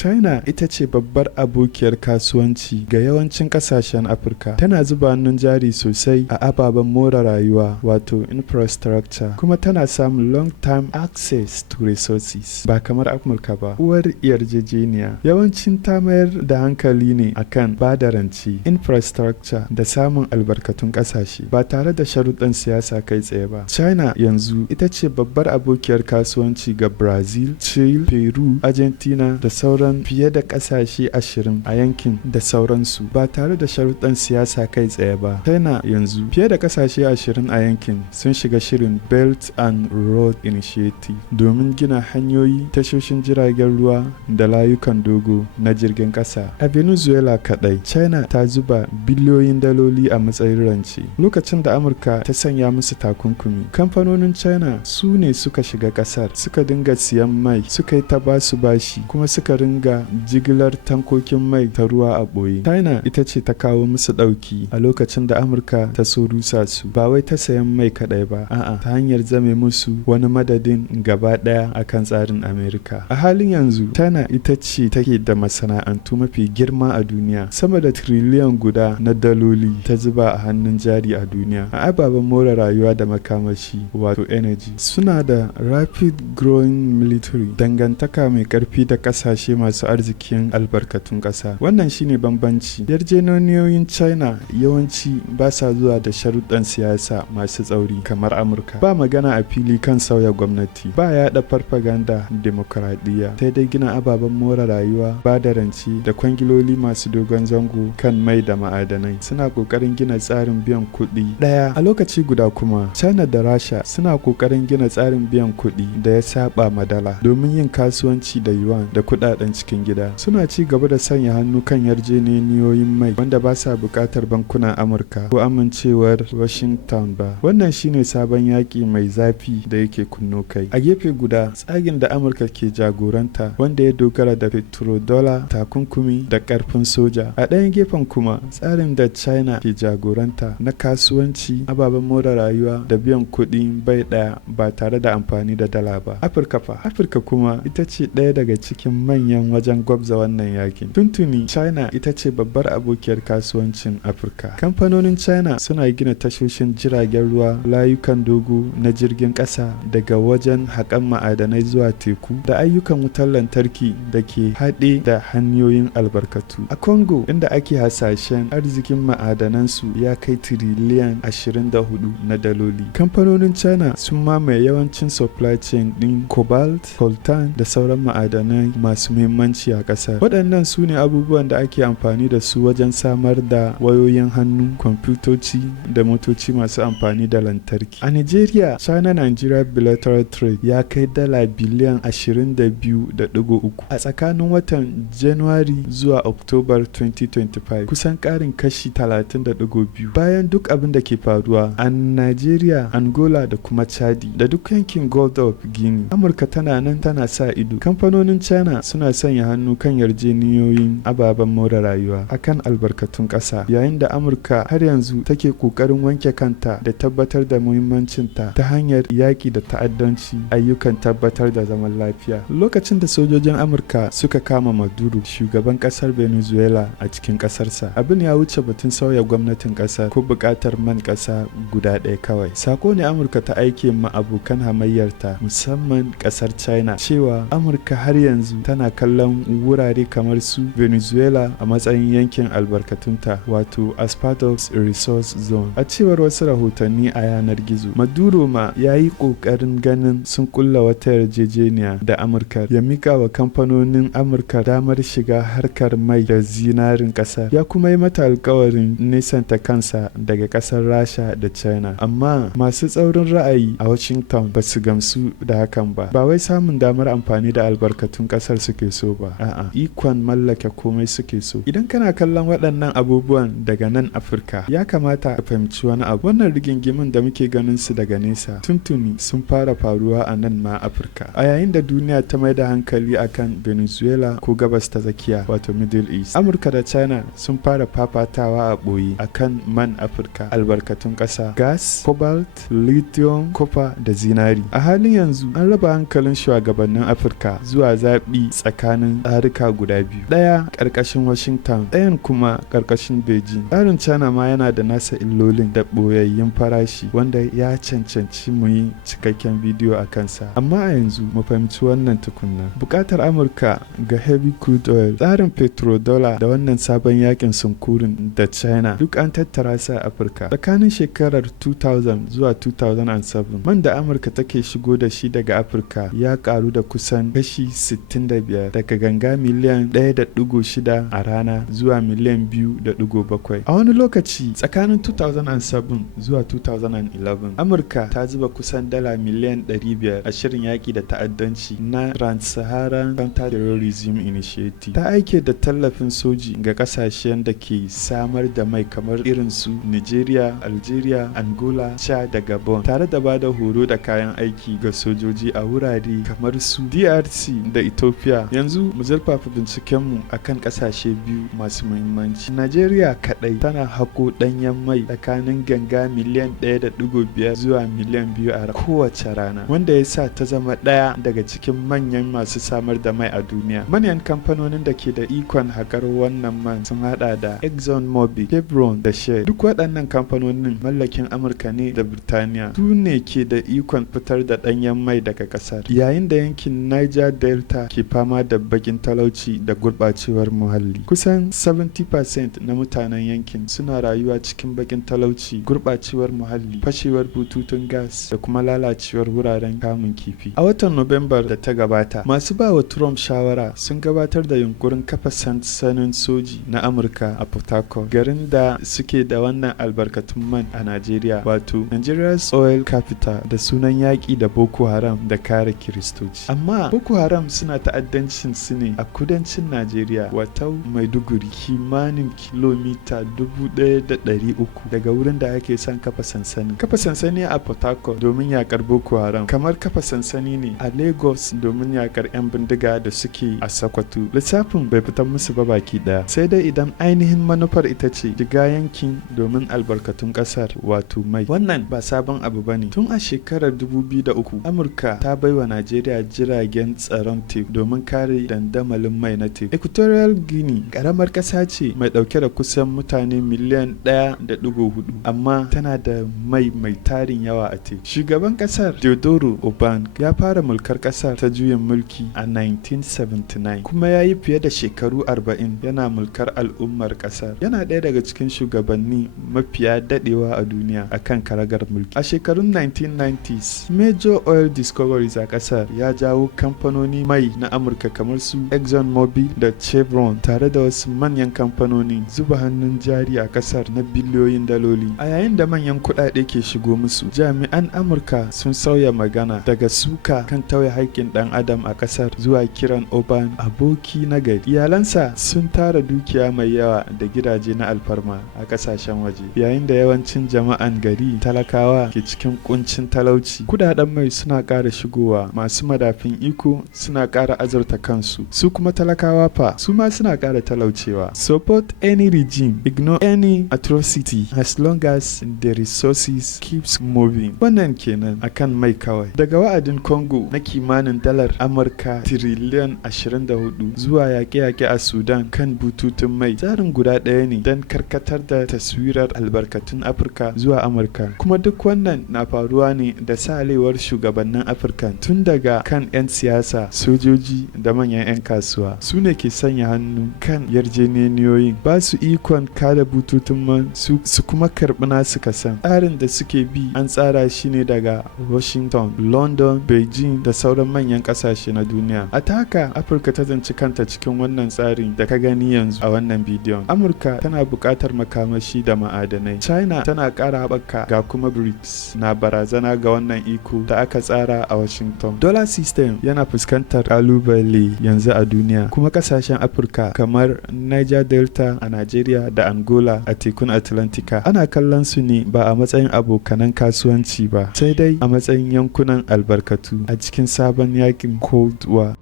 China ita ce babbar abokiyar kasuwanci ga yawancin kasashen Afirka. Tana zuba hannun jari sosai a ababen more rayuwa wato infrastructure, kuma tana samun long-term access to resources ba kamar Amurka ba. Uwar yarjejeniya yawancin ta mayar da hankali ne akan bada rance, infrastructure da samun albarkatun kasashe ba tare da sharuɗan siyasa kai tsaye ba. China yanzu ita ce babbar abokiyar kasuwanci ga Brazil, Chile, Peru, Argentina da sauran fiye da kasashe 20 a yankin da sauransu ba tare da sharuɗan siyasa kai tsaye ba. China yanzu fiye da kasashe 20 a yankin sun shiga shirin Belt and Road Initiative domin gina hanyoyi, tashoshin jiragen ruwa da layukan dogo na jirgin ƙasa. A Venezuela kaɗai, China ta zuba biliyoyin daloli a matsayin rance. Lokacin da Amurka ta sanya musu takunkumi, kamfanonin China su ne suka shiga ƙasar, suka dinga siyan mai, suka yi ta basu bashi, kuma suka ringa jigilar tankokin mai ta ruwa a ɓoye. China ita ce ta kawo musu ɗauki a lokacin da Amurka ta so rusa su, ba wai ta sayan mai kaɗai ba, a'a, ta hanyar zame musu wani madadin gaba ɗaya akan tsarin Amerika. A halin yanzu, China ita ce take da masana'antu mafi girma a duniya, sama da tiriliyan guda na daloli ta zuba a hannun jari a duniya a ababen more rayuwa da makamashi wato energy. Suna da rapid growing military, dangantaka mai ƙarfi da ƙasashe masu arzikin albarkatun ƙasa. Wannan shine bambanci. Yarjejeniyoyin China yawanci ba sa zuwa da sharuɗan siyasa masu tsauri kamar Amurka. Ba magana a fili kan sauya gwamnati, ba yaɗa farfaganda demokradiyya, sai dai gina ababen more rayuwa, ba da rance da kwangiloli masu dogon zango kan mai da ma'adanai. Suna ƙoƙarin gina tsarin biyan kuɗi ɗaya. A lokaci guda kuma, China da Rasha suna ƙoƙarin gina tsarin biyan kuɗi da ya saba madala domin yin kasuwanci da yuan da kuɗaɗen cikin gida. Suna ci gaba da sanya hannu kan yarjejeniyoyin mai wanda ba sa buƙatar bankunan Amurka ko amincewar Washington ba. Wannan shine sabon yaƙi mai zafi da yake kunno kai. A gefe guda, tsarin da Amurka ke jagoranta wanda ya dogara da Petro-Dollar, takunkumi da ƙarfin soja. A ɗayan gefen kuma, tsarin da China ke jagoranta na kasuwanci, ababen more rayuwa da biyan kuɗi bai ɗaya ba tare da amfani da dala ba. Afirka fa? Afirka kuma ita ce ɗaya daga cikin manyan wajen gwabza wannan yakin. Tuntuni China ita ce babbar abokiyar kasuwancin Afirka. Kamfanonin China suna gina tashoshin jiragen ruwa, layukan dogo na jirgin ƙasa daga wajen haƙan ma'adanai zuwa teku, da ayyukan wutar lantarki da ke haɗe da hanyoyin albarkatu. A Congo, inda ake hasashen arzikin ma'adanansu ya kai tiriliyan 24 na daloli, kamfanonin China sun mamaye yawancin supply chain ɗin cobalt, coltan da sauran ma'adanai masu muhimmanci a ƙasar. Waɗannan su ne abubuwan da ake amfani da su wajen samar da wayoyin hannu, kwamfutoci da motoci masu amfani da lantarki. A Nigeria, China-Nigeria bilateral trade ya kai dala biliyan 22.3 a tsakanin watan January zuwa October 2025, kusan ƙarin kashi 30.2. Bayan duk abin da ke faruwa a Nigeria, Angola da kuma Chadi da duk yankin Gulf of Guinea, Amurka tana nan tana sa ido. Kamfanonin China suna sanya hannu kan yarjejeniyoyin ababen more rayuwa akan albarkatun ƙasa, yayin da Amurka har yanzu take ƙoƙarin wanke kanta da tabbatar da muhimmancinta ta hanyar yaƙi da ta'addanci, ayyukan tabbatar da zaman lafiya. Lokacin da sojojin Amurka suka kama Maduro, shugaban ƙasar Venezuela, a cikin ƙasarsa, abin ya wuce batun sauya gwamnatin ƙasar ko buƙatar man ƙasa guda ɗaya kawai. Sako ne Amurka ta aike ma abokan hamayyarta, musamman ƙasar China, cewa Amurka har yanzu tana kallon wurare kamar su Venezuela a matsayin yankin albarkatunta, wato as part of a resource zone. A cewar wasu rahotanni a yanar gizo, Maduro ma ya yi ƙoƙarin ganin sun kulla wata yarjejeniya da Amurka, ya mika wa kamfanonin Amurka damar shiga harkar mai da zinarin ƙasar, ya kuma yi mata alkawarin nesanta kansa daga ƙasar Rasha da China. Amma masu tsaurin ra'ayi a Washington ba su gamsu da hakan ba. Ba wai samun damar amfani da albarkatun ƙasar suke so ba, a'a, ikon mallake komai suke so. Idan kana kallon waɗannan abubuwan daga nan Afirka, ya kamata ka fahimci wani abu. Wannan rigingimin da muke ganin su daga nesa tuntuni sun fara faruwa a nan ma Afirka. A yayin da duniya ta mai da hankali akan Venezuela ko gabas ta tsakiya wato Middle East, Amurka da China sun fara fafatawa a ɓoye akan man Afirka, albarkatun ƙasa, gas, cobalt, lithium, copper da zinari. A halin yanzu an raba hankalin shugabannin Afirka zuwa zaɓi tsakanin tsakanin tsarika guda biyu, ɗaya ƙarƙashin Washington, ɗayan kuma ƙarƙashin Beijing. Tsarin China ma yana da nasa illolin da ɓoyayyun farashi wanda ya cancanci mu yi cikakken bidiyo a kansa. Amma a yanzu mu fahimci wannan tukunna. Buƙatar Amurka ga heavy crude oil, tsarin Petro-Dollar da wannan sabon yakin sunkurin da China duk an tattara su a Afirka. Tsakanin shekarar 2000 zuwa 2007, man da Amurka take shigo da shi daga Afirka ya karu da kusan kashi 65 daga ganga miliyan 1.6 a rana zuwa miliyan 2.7. A wani lokaci tsakanin 2007 zuwa 2011, Amurka ta zuba kusan dala miliyan 500 a shirin yaƙi da ta'addanci na Trans-Saharan Counter-Terrorism Initiative. Ta aike da tallafin soji ga kasashen da ke samar da mai kamar irin su Nigeria, Algeria, Angola, Chad da Gabon, tare da bada horo da kayan aiki ga sojoji a wurare kamar su DRC da Ethiopia. Yanzu mu zurfafa bincikenmu akan kasashe biyu masu muhimmanci. Nigeria kadai tana hako danyen mai tsakanin ganga miliyan 1.5 zuwa miliyan 2 a kowace rana, wanda ya sa ta zama ɗaya daga cikin manyan masu samar da mai a duniya. Manyan kamfanonin da ke da ikon haƙar wannan man sun hada da ExxonMobil, Chevron da Shell. Duk waɗannan kamfanonin mallakin Amurka ne da Birtaniya. Su ne ke da ikon fitar da ɗanyen mai daga ƙasar, yayin da yankin Niger Delta ke fama da bakin talauci da gurɓacewar muhalli. Kusan 70% na mutanen yankin suna rayuwa cikin bakin talauci, gurɓacewar muhalli, fashewar bututun gas da kuma lalacewar wuraren kamun kifi. A watan Nuwambar da ta gabata, masu ba wa Trump shawara sun gabatar da yunkurin kafa sansanin soji na Amurka a Port Harcourt, garin da suke da wannan albarkatun man a Najeriya, wato Nigeria's Oil Capital, da sunan yaƙi da Boko Haram da kare Kiristoci. Amma Boko Haram suna ta'addancin su ne a kudancin Najeriya, wato Maiduguri, kimanin kilomita 1,300 daga wurin da ake son kafa sansani. Kafa sansani a Port Harcourt domin yakar Boko Haram kamar kafa sansani ne a Lagos domin yakar 'yan bindiga da suke a Sokoto. Lissafin bai fitar musu ba baki daya, sai dai idan ainihin manufar ita ce shiga yankin domin albarkatun kasar, wato mai. Wannan ba sabon abu bane. Tun a shekarar 2003, Amurka ta baiwa Najeriya jiragen tsaron teku domin kare dandamalin mai na teku. Equatorial Guinea karamar kasa ce mai dauke da kusan mutane miliyan 1.4, amma tana da mai tarin yawa a teku. Shugaban kasar Teodoro Oban ya fara mulkar kasar ta juyin mulki a 1979, kuma ya yi fiye da shekaru 40 yana mulkar al'ummar kasar. Yana ɗaya daga cikin shugabanni mafiya dadewa a duniya akan karagar mulki. A shekarun 1990s, major oil discoveries a kasar ya jawo kamfanoni mai na Amurka kamar su ExxonMobil da Chevron, tare da wasu manyan kamfanoni zuba hannun jari a kasar na biliyoyin daloli. A yayin da manyan kuɗaɗe ke shigo musu, jami'an Amurka sun sauya magana daga suka kan tauye haƙƙin ɗan adam a kasar zuwa kiran Oban aboki na gari. Iyalansa sun tara dukiya mai yawa da gidaje na alfarma a kasashen waje, yayin da yawancin jama'an gari talakawa ke cikin kuncin talauci. Kudaden mai suna ƙara shigowa, masu madafin iko suna ƙara azurta kansu, su kuma talakawa fa su ma suna ƙara talaucewa. Support any regime, ignore any atrocity as long as the resources keeps moving. Wannan kenan akan mai kawai. Daga wa'adin Congo na kimanin dalar Amurka tiriliyan 24 zuwa yaƙe-yaƙe a Sudan kan bututun mai, tsarin guda ɗaya ne don karkatar da taswirar albarkatun Afirka zuwa Amurka. Kuma duk wannan na faruwa ne da salewar shugabannin Afirka, tun daga kan 'yan siyasa, sojoji da manyan 'yan kasuwa. Su ne ke sanya hannu kan yarjejeniyoyin, ba su ikon kada bututun man su kuma karɓi nasu kasan. Tsarin da suke bi an tsara shi ne daga Washington, London, Beijing da sauran manyan ƙasashe na duniya. A ta haka Afirka ta zanci kanta cikin wannan tsarin da ka gani yanzu a wannan bidiyon. Amurka tana buƙatar makamashi da ma'adanai. China tana ƙara haɓaka, ga kuma BRICS na barazana ga wannan iko da aka tsara a Washington. Dollar system yana fuskantar ƙalubale yanzu a duniya, kuma ƙasashen Afirka kamar Niger Delta a Nigeria da Angola a tekun Atlantika ana kallon su ne ba a matsayin abokanan kasuwanci ba, sai dai a matsayin yankunan albarkatu a cikin sabon yakin Cold War.